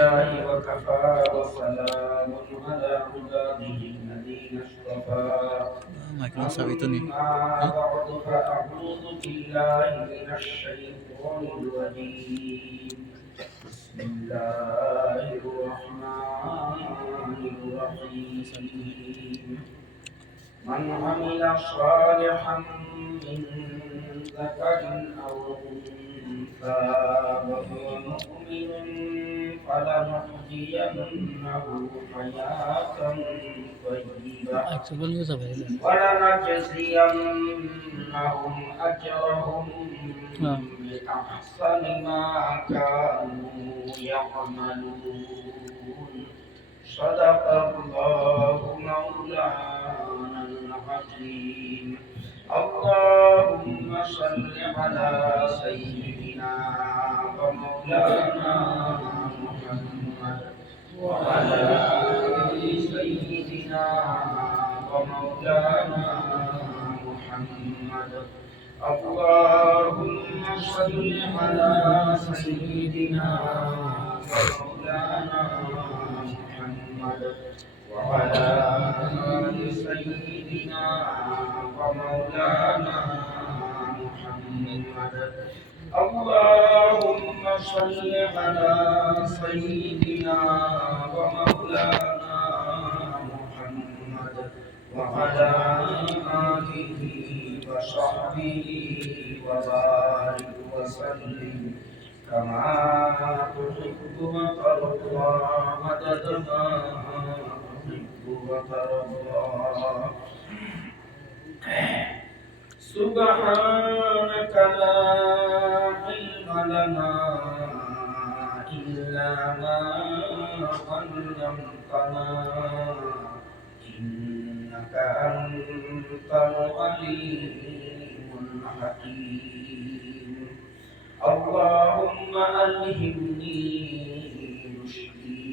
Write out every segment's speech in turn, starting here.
الله وكفى وسلام على عباده الذين اصطفى أما بعد فأعوذ بالله من الشيطان الرجيم بسم الله الرحمن الرحيم من عمل صالحا من ذكر أو أنثى وهو مؤمن فلنحيينه حياة طيبة ولنجزينهم أجرهم بأحسن ما كانوا يعملون صدق الله مولانا العظيم اللهم صل على سيدنا ومولانا محمد وعلى آل سيدنا ومولانا محمد اللهم صل على سيدنا ومولانا محمد وعلى آل سيدنا ومولانا محمد اللهم صل على سيدنا ومولانا محمد وعلى آله وصحبه وبارك وسلم كما تحب وترضى عدد ما تحب وترضى سبحانك لا علم لنا إلا ما علمتنا إنك أنت العليم الحكيم اللهم ألهمني رشدي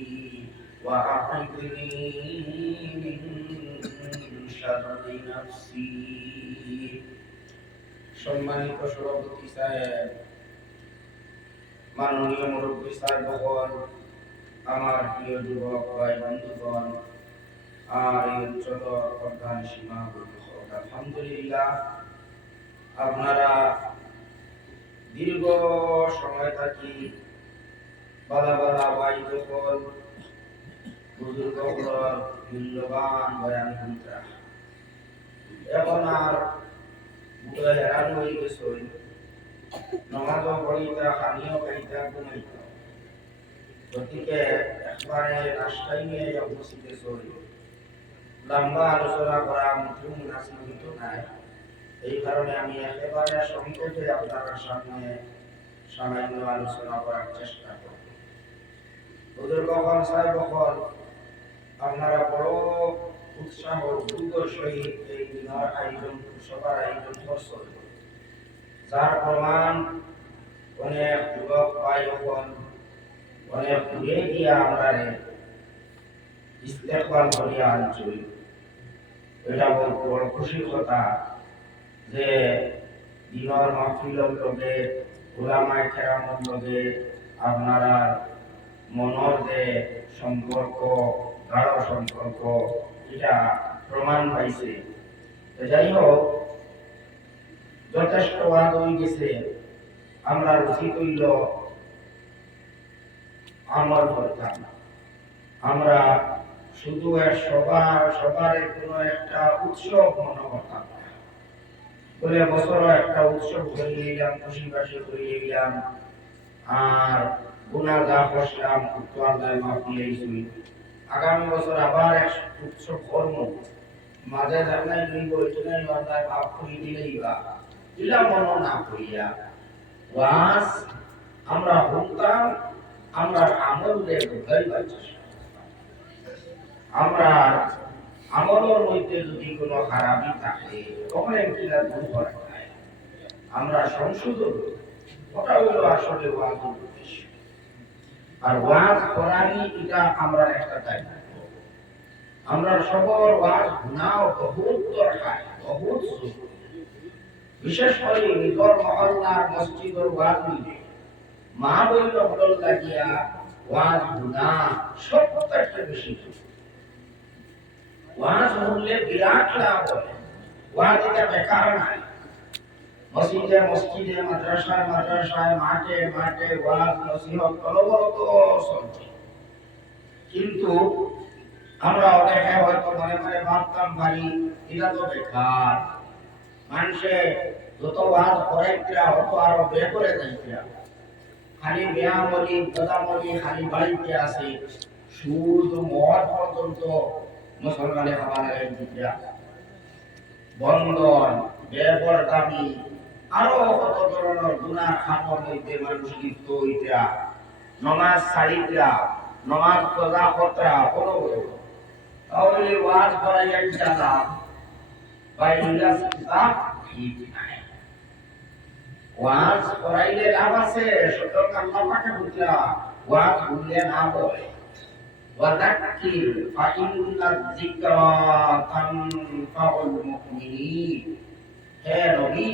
وأعذني من شر نفسي সম্মানিত সভাপতি সাহেব, মাননীয় মুরব্বী সাহেবগণ, আমার প্রিয় যুবক ভাই বন্ধুগণ, আর এই উচ্চতর প্রধান সীমা আলহামদুলিল্লাহ, আপনারা দীর্ঘ সময় থাকি বালা বালা ওয়াইদকল বুজুর্গগণের মূল্যবান বয়ান শুনতা। এখন আর বুড়া হেরান হয়ে গেছে, নমাজও পড়িতা, খানিও খাইতা, ঘুমাইতা। গতিকে একবারে রাস্তায় নিয়ে উপস্থিত লম্বা আলোচনা করা মুঠি মুনাসিব নাই। এই কারণে আমি একেবারে সংক্ষেপে আপনার সামনে সামান্য আলোচনা করার চেষ্টা করব। বুজুর্গগণ, সাহেবগণ, আপনারা বড় উৎসাহ উদ্যোগের সহিত এই দিনের আয়োজন, সবার আয়োজন করছেন, যার প্রমাণ অনেক যুবক ভাইগণ অনেক দূরে গিয়ে আমরা ইস্তেকবাল করিয়া আনছি। এটা বড় খুশির কথা যে দিনের মাহফিলের লগে উলামায়ে কেরামের লগে আপনারা মনের যে সম্পর্ক, গাঢ় সম্পর্ক, এটা প্রমাণ পাইছে। যাই হোক, যথেষ্ট ওয়াজ হয়ে গেছে, আমরা উচিত হইল আমল করতাম। আমরা শুধু সবার কোনো একটা উৎসব মনে করতাম বলে বছর একটা উৎসব করে নিলাম, খুশি বাসি করে নিলাম, আর গুণা যা বসলাম আল্লাহ মাফ দিয়েছি। আগামী বছর আবার এক উৎসব কর্ম মাঝে জানাই নিব, এটাই আল্লাহ মাফ করে দিলেই বা দিলাম মনে না করিয়া ওয়াজ আমরা শুনতাম, আমরা আমল দিয়ে বোঝাই পাচ্ছি। আমরা আমলের মধ্যে যদি কোনো খারাপই থাকে তখন এগুলা দূর করা যায়, আমরা সংশোধন, ওটা হলো আসলে ওয়াজের উদ্দেশ্য। আর ওয়াজ করারই এটা আমরা একটা দায়িত্ব। আমরা সবার ওয়াজ গুনাহ বহুত দরকার, বহুত বিশেষ করে নিজের মহল্লার মসজিদের ওয়াজ নিলে মা বইল হল লাগিয়া ওয়াজ গুনাহ সবথেকে বেশি। ওয়াজ শুনলে বিরাট লাভ হয়। ওয়াজ এটা বেকার নাই। মসজিদে মসজিদে, মাদ্রাসায় মাদ্রাসায়, মাঠে মাঠে ওয়াজ নসিহত অনবরত চলছে। কিন্তু আমরা অনেকে হয়তো মনে মনে ভাবতাম পারি এটা তো বেকার। মানুষে যত ওয়াজ করাইতরা অত আরো বে করে যাইতরা। খালি মেয়ামলি গোদামলি খালি বাড়িতে আসে, সুদ মদ পর্যন্ত মুসলমানে খাবার লাগাই দিতরা। বন্ধন, বেপরদামি, আরো কত ধরনের গুনাহ খামের মধ্যে মানুষ লিপ্ত হইতরা। নমাজ ছাড়িতরা, নমাজ কজা করতরা অনবরত। তাহলে ওয়াজ করাইয়া ইচ্ছা বাইরে কিতাব ঠিক নাই। ওয়াজ করাইলে লাভ আছে, সুতরাং আল্লাহ পাকে বুঝলা ওয়াজ শুনলে না বলে। ওয়াযাক্কির ফাইন্নায যিকরা তানফাউল মুমিনিন। হে নবী